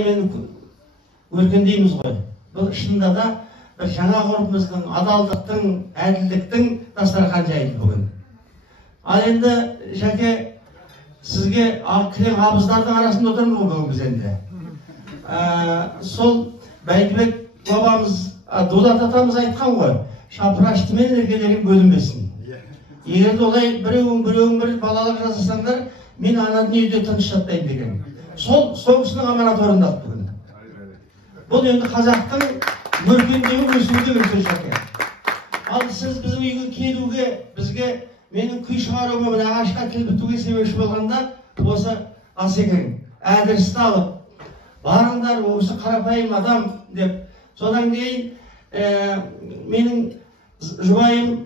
өркендейміз ғой. Бұл шынында да бір жаңа ғұрпымыздың, адалдықтың, әділдіктің дастархан жайылды бүгін. Ал енді Жәке, сізге кілең абыздардың арасында отырмыз бүгін біз енді. Сол Бәйдібек бабамыз, Дулат атамыз айтқан ғой, шапырашты мен еркелерің бөлінбесін. Егер де олай біреуің балалық жасасаңдар, мен ана дүниеде тыныш жатпаймын деген. Сол кісінің аманаты орындалды бүгін. Бұл енді қазақтың өркендеуі өсуге өсір Жәке. Ал сіз біздің үйге келуге, бізге менің күй шығаруыма, мына ағашқа тіл бітуге себепші болғанда, осы Асекең әдірісті алып, барыңдар, осы қарапайым адам деп, содан кейін менің жұбайым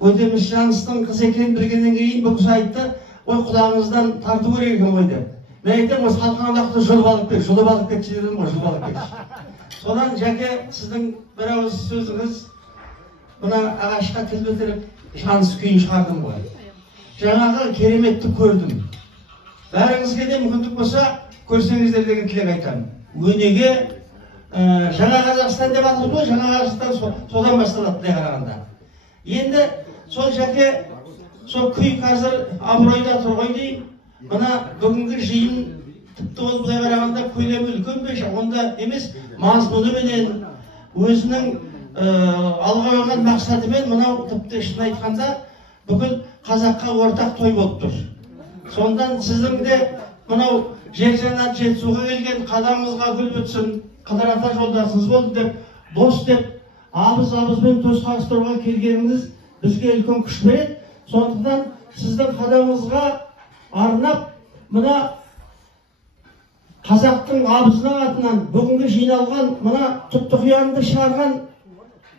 Өтеміс Жаныстың қыз екенін білгеннен кейін бұл кісі айтты, ой құлағыңыздан тарту керек екен ғой деп. Мен айтам, осы Халқаналақты жұлып алып кетші дедім ғой, жұлып алып кетші. Содан Жәке, сіздің бір ауыз сөзіңіз мына ағашқа тіл бітіріп, шансы күйін шығардым ғой. Жаңағы кереметті көрдім. Бәріңізге де мүмкіндік болса, көрсеңіздер деген тілек айтамын. Өнеге жаңа Қазақстан деп атылып ғой, жаңа Қазақстан содан басталады былай қарағанда. Енді сол Жәке, сол күй қазір абыройда тұр ғой деймін. Мына бүгінгі жиын тіпті ол былай қарағанда көлемі үлкен бе, онда емес, мазмұнымен, өзінің алға қойған мақсатымен мынау тіпті шын айтқанда бүкіл қазаққа ортақ той болып тұр. Сондан сіздің де мынау жер жәннат жетісуға келген қадамыңызға гүл бітсін, Қыдыр ата жолдасыңыз болды деп, дос деп, абыз-абызбен достастыруға келгеніңіз бізге үлкен күш береді. Сондықтан сіздің қадамыңызға арнап, мына қазақтың абызының атынан бүгінгі жиналған, мына тұттықиянды шығарған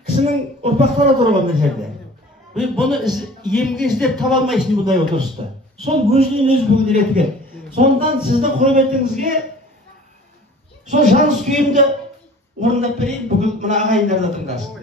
кісінің ұрпақтары отыр ғой мына жерде. Бұны емге іздеп таба алмайсың бұндай отырысты. Сол өзінен өз бүгін реткен. Сондан сіздің құрметіңізге сол жаныс күйімді орындап берейін, бүгін мына ағайындар да тыңдасын.